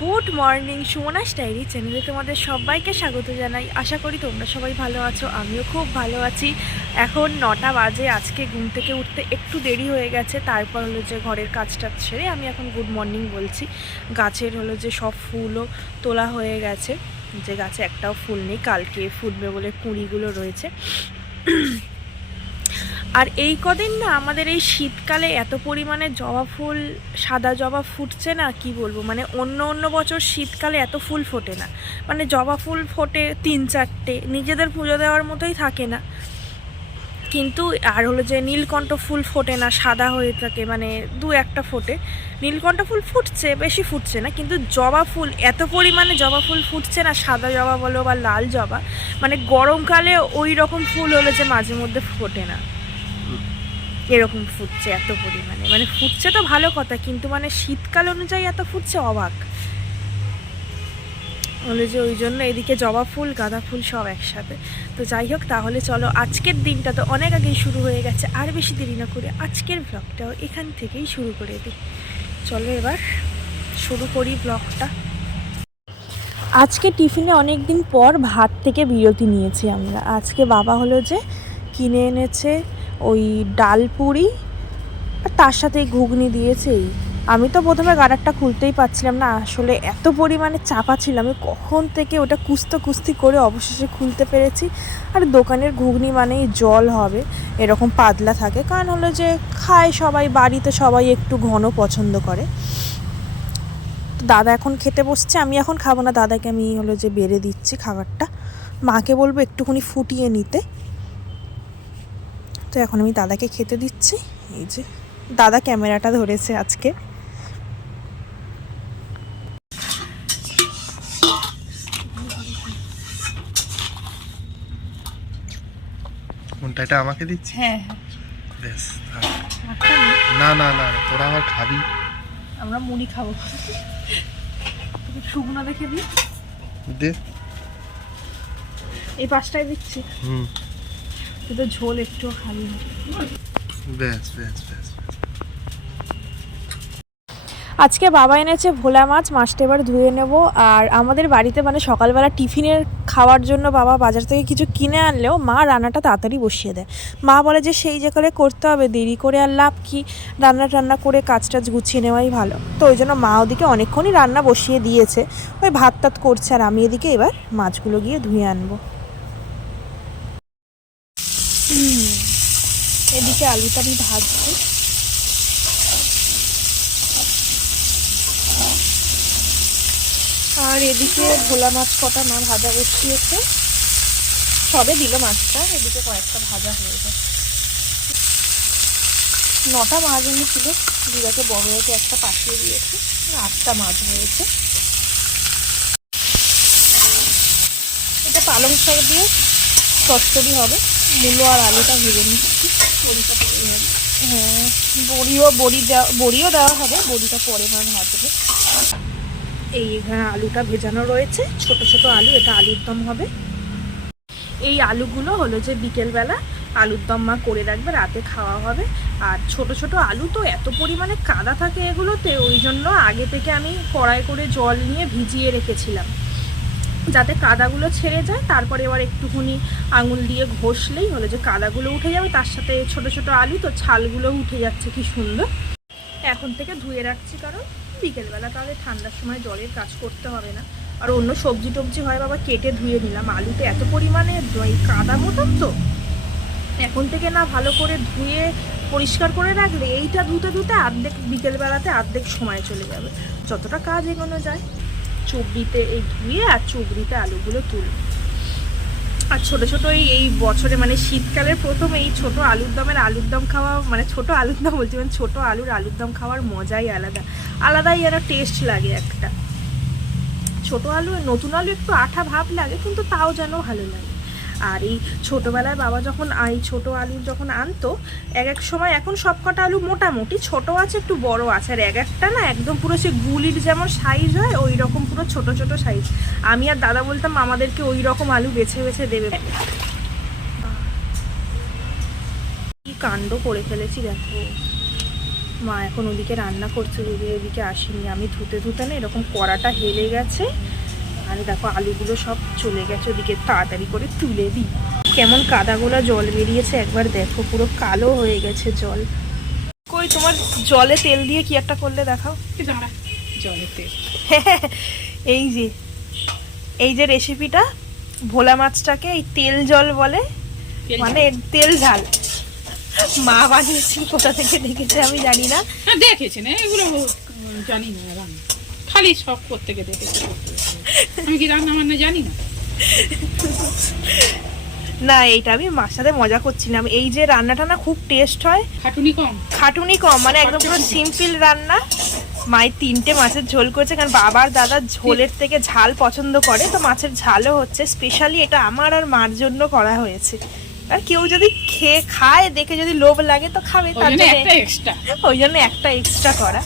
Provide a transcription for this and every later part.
Good morning, Sumana's diary চ্যানেলে তোমাদের সবাইকে স্বাগত জানাই। আশা করি তোমরা সবাই ভালো আছো, আমিও খুব ভালো আছি। এখন নটা বাজে, আজকে ঘুম থেকে উঠতে একটু দেরি হয়ে গেছে, তারপর হলো যে ঘরের কাজটা সেরে আমি এখন গুড মর্নিং বলছি। গাছের হলো যে সব ফুলও তোলা হয়ে গেছে, যে গাছে একটাও ফুল নেই, কালকে ফুটবে বলে কুঁড়িগুলো রয়েছে। আর এই কদিন না আমাদের এই শীতকালে এত পরিমাণে জবা ফুল, সাদা জবা ফুটছে না, কি বলব? মানে অন্য অন্য বছর শীতকালে এত ফুল ফোটে না। মানে জবা ফুল ফোটে তিন চারটে, নিজেদের পুজো দেওয়ার মতোই থাকে না। কিন্তু আর হলো যে নীলকণ্ঠ ফুল ফোটে না, সাদা হয়ে থাকে মানে দু একটা ফোটে। নীলকণ্ঠ ফুল ফুটছে, বেশি ফুটছে না, কিন্তু জবা ফুল, এত পরিমাণে জবা ফুল ফুটছে না, সাদা জবা বলো বা লাল জবা মানে গরমকালে ওই রকম ফুল হলো যে মাঝে মধ্যে ফোটে না। এরকম ফুটছে এত পরিমাণে। মানে ফুটছে তো ভালো কথা, কিন্তু মানে শীতকাল অনুযায়ী এত ফুটছে অবাক। হলো যে ওই জন্য এদিকে জবা ফুল, গাঁদা ফুল সব একসাথে। তো যাই হোক, তাহলে চলো আজকের দিনটা তো অনেক আগেই শুরু হয়ে গেছে, আর বেশি দেরি না করে আজকের ব্লগটাও এখান থেকেই শুরু করে দিই। চলো এবার শুরু করি ব্লগটা আজকে টিফিনে অনেক দিন পর ভাত থেকে বিরতি নিয়েছি আমরা। আজকে বাবা হলো যে কিনে এনেছে ওই ডাল পুরি আর তার সাথে ঘুগনি দিয়েছেই। আমি তো প্রথমে গাডারটা খুলতেই পারছিলাম না, আসলে এত পরিমাণে চাপা ছিল, আমি কখন থেকে ওটা কুস্তো কুস্তি করে অবশেষে খুলতে পেরেছি। আর দোকানের ঘুগনি মানেই জল হবে, এরকম পাতলা থাকে, কারণ হলো যে খায় সবাই, বাড়িতে সবাই একটু ঘন পছন্দ করে। তো দাদা এখন খেতে বসছে, আমি এখন খাব না, দাদাকে আমি হলো যে বেড়ে দিচ্ছি খাবারটা। মাকে বলব একটুখানি ফুটিয়ে নিতে। তো এখন আমি দাদাকে খেতে দিচ্ছি। এই যে দাদা ক্যামেরাটা ধরেছে আজকে। কোনটা এটা আমাকে দিচ্ছি হ্যাঁ বেশ না? না না তোরা আমার খাবি। আমরা মুড়ি খাব। শুকনো দেখে দিই। দে। এই পাঁচটায় দিচ্ছি। হুম। কিন্তু ঝোল একটু খালি না। বেশ বেশ বেশ আজকে বাবা এনেছে ভোলা মাছ মাছটা এবার ধুয়ে নেব। আর আমাদের বাড়িতে মানে সকালবেলা টিফিনের খাওয়ার জন্য বাবা বাজার থেকে কিছু কিনে আনলেও মা রান্নাটা তাড়াতাড়ি বসিয়ে দেয়। মা বলে যে সেই যে করে করতে হবে দেরি করে আর লাভ কি? রান্না টান্না করে কাজ টাজ গুছিয়ে নেওয়াই ভালো। তো ওই জন্য মা ওদিকে অনেকক্ষণই রান্না বসিয়ে দিয়েছে। ওই ভাত টাত করছে আর আমি এদিকে এবার মাছগুলো গিয়ে ধুয়ে আনব। এদিকে আলুটা আমি ভাজছি। আর এদিকে ভোলা মাছ কটা মা ভাজা বসিয়েছে। সবে দিল মাছটা, এদিকে কয়েকটা ভাজা হয়ে যায় নটা মাছ এনেছিল দিদাকে বড় হয়েছে, একটা পাঠিয়ে দিয়েছে আটটা মাছ হয়েছে এটা পালং শাক দিয়ে চচ্চড়ি হবে। মূলো আর আলুটা ভেজে নিচ্ছি। হ্যাঁ বড়িও, বড়ি দেওয়া, বড়িও দেওয়া হবে, বড়িটা পরে মা ভাজবে। এই এখানে আলুটা ভেজানো রয়েছে। ছোট ছোট আলু, এটা আলুর দম হবে। এই আলুগুলো হলো যে বিকেলবেলা আলুর দম মা করে রাখবে, রাতে খাওয়া হবে। আর ছোট ছোট আলু তো এত পরিমাণে কাদা থাকে এগুলোতে, ওই জন্য আগে থেকে আমি কড়াই করে জল নিয়ে ভিজিয়ে রেখেছিলাম। যাতে কাদাগুলো ছেড়ে যায়, তারপরে এবার একটুখানি আঙুল দিয়ে ঘষলেই হলো যে কাদাগুলো উঠে যাবে, তার সাথে ছোট ছোট আলু, তো ছালগুলো উঠে যাচ্ছে কি সুন্দর। এখন থেকে ধুয়ে রাখছি কারণ বিকেলবেলা তাহলে ঠান্ডার সময় জলের কাজ করতে হবে না। আর অন্য সবজি টবজি হয় বাবা, কেটে ধুয়ে নিলাম। আলুতে এত পরিমাণে কাদা মতন তো। এখন থেকে না ভালো করে ধুয়ে পরিষ্কার করে রাখলে এইটা ধুতে ধুতে অর্ধেক বিকেলবেলাতে অর্ধেক সময় চলে যাবে। যতটা কাজ এগোনো যায়। চুবড়িতে এই ধুয়ে আর চুবড়িতে আলুগুলো তুলব আর ছোটো ছোটো এই এই বছরে মানে শীতকালের প্রথম এই ছোট আলুর দমের আলুর দম খাওয়া মানে ছোট আলুর দম বলছি মানে ছোটো আলুর আলুর দম খাওয়ার মজাই আলাদা। আলাদাই আর টেস্ট লাগে একটা। ছোট আলু, নতুন আলু একটু আঠা ভাব লাগে, কিন্তু তাও যেন ভালো লাগে। আর এই ছোটোবেলায় বাবা যখন এই ছোট আলু যখন আনতো, এক এক সময় এখন সব কটা আলু মোটামুটি ছোট আছে, একটু বড় আছে। আর এক একটা না একদম পুরো সে গুলির যেমন সাইজ হয়, ওই রকম পুরো ছোট ছোট সাইজ আমি আর দাদা বলতাম, আমাদেরকে ওই রকম আলু বেছে বেছে দেবে। কাণ্ড করে ফেলেছি দেখো। মা এখন ওদিকে রান্না করছে, ওদিকে এদিকে আসেনি। আমি ধুতে ধুতে না এরকম কড়াটা হেলে গেছে। আর দেখো আলুগুলো সব চলে গেছে ওদিকে তাড়াতাড়ি করে তুলে দিই। কেমন কাদাগোলা জল বেরিয়েছে একবার দেখো পুরো কালো হয়ে গেছে জল। কই তোমার জলে তেল দিয়ে কি একটা করলে দেখাও? দাঁড়া জলেতে এই যে এই যে রেসিপিটা ভোলা মাছটাকে এই তেল জল বলে মানে তেল ঝাল। মা বানিয়েছি কোথা থেকে দেখেছে আমি জানি না। হ্যাঁ দেখেছেন এগুলো জানি না। খালি সব করতে দেখেছি। আমি কি রান্না বান্না জানি না? না এইটা আমি মার সাথে মজা করছিলাম। এই যে রান্নাটা না খুব টেস্ট হয়। খাটুনি কম। খাটুনি কম মানে একদম পুরো সিম্পল রান্না। মায়ের তিনটে মাছের ঝোল করেছে কারণ বাবার দাদা ঝোলের থেকে ঝাল পছন্দ করে তো মাছের ঝালও হচ্ছে। স্পেশালি এটা আমার আর মার জন্য করা হয়েছে। আর কেউ যদি খেয়ে খায় দেখে যদি লোভ লাগে তো খাবে তার জন্য জন্য একটা এক্সট্রা ওই জন্য একটা এক্সট্রা করা।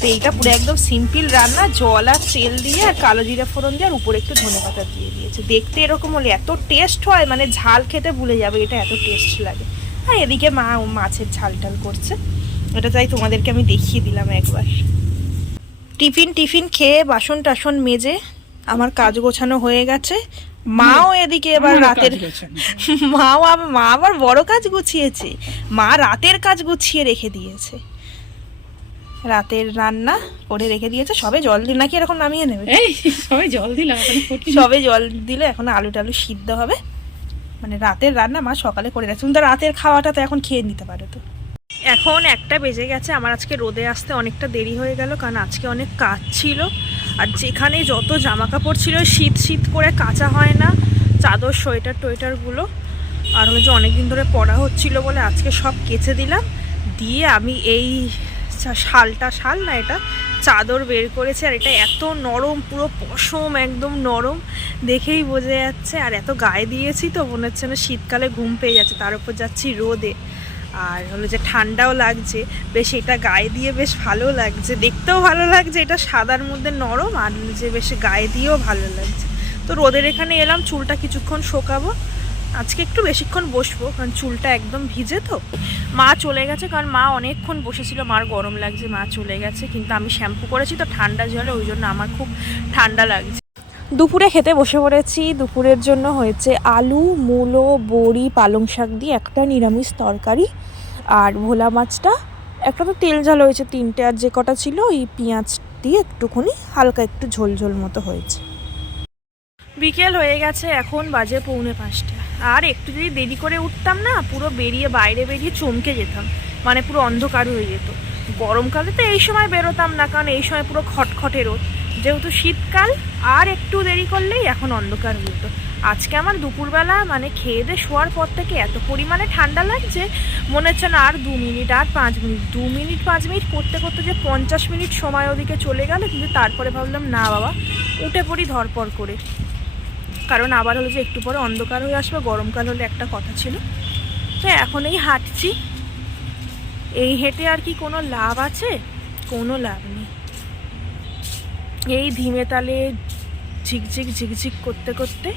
তো এইটা পুরো একদম সিম্পল রান্না জল আর তেল দিয়ে আর কালো জিরা ফোড়ন দিয়ে আর উপরে একটু ধনে পাতা দিয়ে দিয়েছে। দেখতে এরকম হলে এত টেস্ট হয় মানে ঝাল খেতে ভুলে যাবে এটা এত টেস্ট লাগে। আর এদিকে মা মাছের ঝাল টাল করছে। এটা তাই তোমাদেরকে আমি দেখিয়ে দিলাম একবার। টিফিন টিফিন খেয়ে বাসন টাসন মেজে আমার কাজ গোছানো হয়ে গেছে। মাও এদিকে এবার রাতের মাও মা আবার বড় কাজ গুছিয়েছে। মা রাতের কাজ গুছিয়ে রেখে দিয়েছে। রাতের রান্না করে রেখে দিয়েছে। সবে জল দিল নাকি এরকম নামিয়ে নেবে? সবাই জল দিলাম সবে জল দিলে এখন আলু টালু সিদ্ধ হবে। মানে রাতের রান্না মা সকালে করে রাখছে তুমি তো রাতের খাওয়াটা তো এখন খেয়ে নিতে পারো তো। এখন একটা বেজে গেছে। আমার আজকে রোদে আসতে অনেকটা দেরি হয়ে গেল কারণ আজকে অনেক কাজ ছিল। আর যেখানে যত জামা কাপড় ছিল শীত শীত করে কাঁচা হয় না। চাদর সোয়েটার টোয়েটারগুলো আর হলো যে অনেকদিন ধরে পড়া হচ্ছিল বলে আজকে সব কেচে দিলাম। দিয়ে আমি এই শালটা, শাল না এটা, চাদর বের করেছে আর এটা এত নরম, পুরো পশম একদম নরম, দেখেই বোঝা যাচ্ছে। আর এত গায়ে দিয়েছি তো, মনে হচ্ছে না শীতকালে ঘুম পেয়ে যাচ্ছে। তার উপর যাচ্ছি রোদে। আর হলো যে ঠান্ডাও লাগছে। বেশ এটা গায়ে দিয়ে বেশ ভালো লাগছে। দেখতেও ভালো লাগছে, এটা সাদার মধ্যে নরম আর যে বেশ গায়ে দিয়েও ভালো লাগছে। তো রোদের এখানে এলাম, চুলটা কিছুক্ষণ শোকাবো। আজকে একটু বেশিক্ষণ বসবো, কারণ চুলটা একদম ভিজে তো। মা চলে গেছে কারণ মা অনেকক্ষণ বসেছিল মার গরম লাগছে মা চলে গেছে কিন্তু আমি শ্যাম্পু করেছি তো ঠান্ডা জলে ওই জন্য আমার খুব ঠান্ডা লাগছে। দুপুরে খেতে বসে পড়েছি দুপুরের জন্য হয়েছে আলু মূলো বড়ি পালং শাক দিয়ে একটা নিরামিষ তরকারি আর ভোলা মাছটা। একটা তো তেল ঝাল হয়েছে তিনটে আর যে কটা ছিল ওই পেঁয়াজ দিয়ে একটুখানি হালকা একটু ঝোল ঝোল মতো হয়েছে। বিকেল হয়ে গেছে এখন বাজে পৌনে পাঁচটা। আর একটু যদি দেরি করে উঠতাম না, পুরো বেরিয়ে বাইরে বেরিয়ে চমকে যেতাম। মানে পুরো অন্ধকার হয়ে যেত। গরমকালে তো এই সময় বেরোতাম না, কারণ এই সময় পুরো খটখটে রোদ। যেহেতু শীতকাল, আর একটু দেরি করলেই এখন অন্ধকার হয়ে যেত। আজকে আমার দুপুরবেলা মানে খেয়ে দিয়ে শোয়ার পর থেকে এত পরিমাণে ঠান্ডা লাগছে, মনে হচ্ছে না আর দু মিনিট আর পাঁচ মিনিট, দু মিনিট, পাঁচ মিনিট করতে করতে যে পঞ্চাশ মিনিট সময় ওদিকে চলে গেল, কিন্তু তারপরে ভাবলাম, না বাবা, উঠে পড়ি ধরপর করে। কারণ আবার হলো যে একটু পরে অন্ধকার হয়ে আসবে, গরমকাল হলে একটা কথা ছিল। তো এখন এই হাঁটছি। এই হেঁটে আর কি কোনো লাভ আছে? কোনো লাভ নেই। এই ধিমে তালে ঝিকঝিক ঝিকঝিক করতে করতে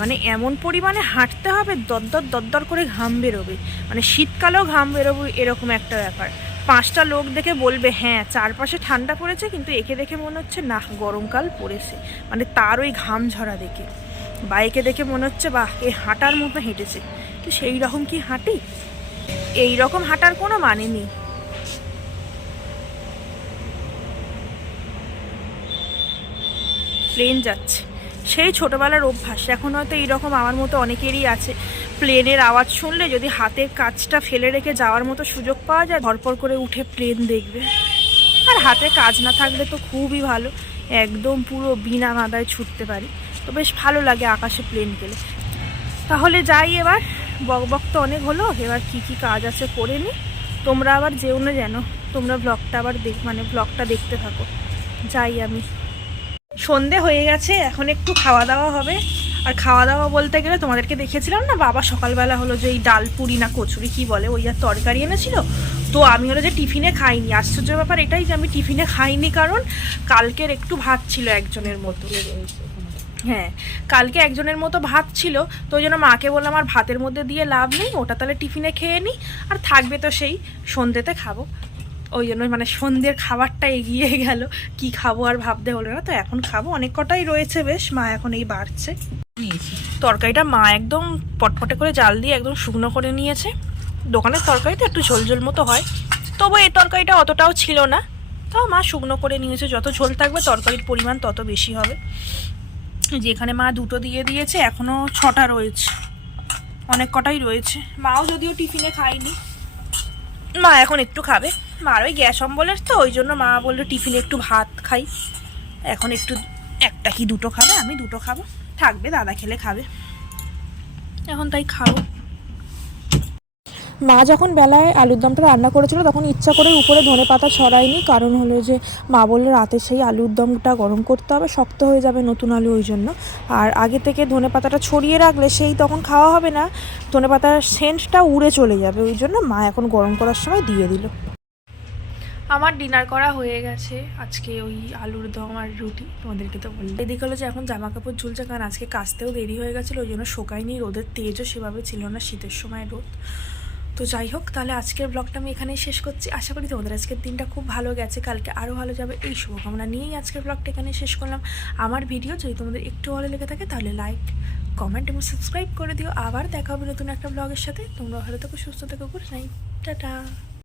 মানে এমন পরিমাণে হাঁটতে হবে, দরদর দরদর করে ঘাম বেরোবে। মানে শীতকালেও ঘাম বেরোবে এরকম একটা ব্যাপার। পাঁচটা লোক দেখে বলবে হ্যাঁ চারপাশে ঠান্ডা পড়েছে, কিন্তু একে দেখে মনে হচ্ছে না গরমকাল পড়েছে। মানে তার ওই ঘাম ঝরা দেখে। বাইকে দেখে মনে হচ্ছে, বাহ, এ হাঁটার মতো হেঁটেছে। তো সেই রকম কি হাঁটি? এই রকম হাঁটার কোনো মানে নেই। প্লেন যাচ্ছে। সেই ছোটবেলার অভ্যাস, এখন হয়তো এইরকম আমার মতো অনেকেরই আছে। প্লেনের আওয়াজ শুনলে যদি হাতের কাজটা ফেলে রেখে যাওয়ার মতো সুযোগ পাওয়া যায় ধরপর করে উঠে প্লেন দেখবে। আর হাতে কাজ না থাকলে তো খুবই ভালো, একদম পুরো বিনা মাদায় ছুটতে পারি। তো বেশ ভালো লাগে আকাশে প্লেন গেলে। তাহলে যাই এবার, বক বক তো অনেক হলো, এবার কি কি কাজ আছে করে নি। তোমরা আবার যেও না যেন, তোমরা ব্লগটা আবার দেখ মানে ব্লগটা দেখতে থাকো। যাই আমি। সন্ধে হয়ে গেছে, এখন একটু খাওয়া দাওয়া হবে। আর খাওয়া দাওয়া বলতে গেলে তোমাদেরকে দেখেছিলাম না, বাবা সকালবেলা হলো যে এই ডাল পুরি না কচুরি কি বলে, ওই আর তরকারি এনেছিল। তো আমি হলো যে টিফিনে খাইনি। আশ্চর্য ব্যাপার এটাই যে আমি টিফিনে খাইনি, কারণ কালকের একটু ভাত ছিল একজনের মতো। হ্যাঁ কালকে একজনের মতো ভাত ছিল তো ওই জন্য মাকে বললাম আর ভাতের মধ্যে দিয়ে লাভ নেই ওটা তাহলে টিফিনে খেয়ে নিই আর থাকবে তো সেই সন্ধ্যেতে খাব। ওই জন্য মানে সন্ধ্যের খাবারটা এগিয়ে গেল কি খাব আর ভাবতে হলো না তো এখন খাব। অনেক কটাই রয়েছে বেশ মা এখন এই বাড়ছে। তরকারিটা মা একদম পটপটে করে জাল দিয়ে একদম শুকনো করে নিয়েছে। দোকানের তরকারিটা একটু ঝোল ঝোল মতো হয় তবু এই তরকারিটা অতটাও ছিল না। তাও মা শুকনো করে নিয়েছে যত ঝোল থাকবে তরকারির পরিমাণ তত বেশি হবে। যেখানে মা দুটো দিয়ে দিয়েছে এখনও ছটা রয়েছে। অনেক কটাই রয়েছে। মাও যদিও টিফিনে খায়নি। মা এখন একটু খাবে। মার ওই গ্যাস অম্বলের তো, ওই জন্য মা বলল টিফিনে একটু ভাত খাই। এখন একটু একটা কি দুটো খাবে, আমি দুটো খাব। থাকবে, দাদা খেলে খাবে। এখন তাই খাব। মা যখন বেলায় আলুর দমটা রান্না করেছিল তখন ইচ্ছা করে উপরে ধনে পাতা ছড়ায়নি। কারণ হলো যে মা বলল রাতে সেই আলুর দমটা গরম করতে হবে শক্ত হয়ে যাবে নতুন আলু ওই জন্য। আর আগে থেকে ধনে পাতাটা ছড়িয়ে রাখলে সেই তখন খাওয়া হবে না ধনে পাতার সেন্টটা উড়ে চলে যাবে ওই জন্য মা এখন গরম করার সময় দিয়ে দিল। আমার ডিনার করা হয়ে গেছে। আজকে ওই আলুর দম আর রুটি তোমাদেরকে তো বললাম। এদিকে হলো যে এখন জামা কাপড় ঝুলছে কারণ আজকে কাচতেও দেরি হয়ে গেছিল ওই জন্য শোকায়নি। রোদের তেজও সেভাবে ছিল না শীতের সময় রোদ। তো যাই হোক, তাহলে আজকের ব্লগটা আমি এখানেই শেষ করছি। আশা করি তোমাদের আজকের দিনটা খুব ভালো গেছে। কালকে আরও ভালো যাবে। এই শুভকামনা নিয়েই আজকের ব্লগটা এখানে শেষ করলাম। আমার ভিডিও যদি তোমাদের একটু ভালো লেগে থাকে, তাহলে লাইক কমেন্ট এবং সাবস্ক্রাইব করে দিও। আবার দেখা হবে নতুন একটা ব্লগের সাথে। তোমরা ভালো থেকো, সুস্থ থেকো গুড নাইট টাটা।